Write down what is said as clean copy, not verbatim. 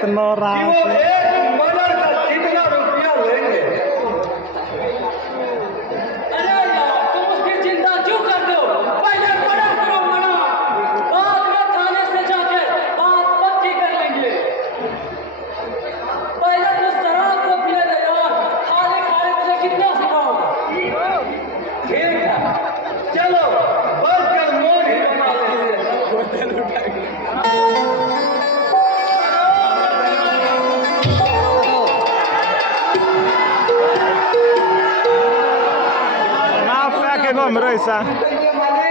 कितना रहा वो एक मर्डर का कितना रुपया लेंगे? अरे यार तुम उसकी चिंता क्यों करते हो? पहले मर्डर करो मना, बाद में थाने से जाके बात पक्की कर लेंगे। पहले तो शराब को पिले दे यार, खाली खाली तुझे कितना सिखाऊं? ठीक है, चलो बस का मूड ही बना लीजिए। ना पैके गम रही सा मालिक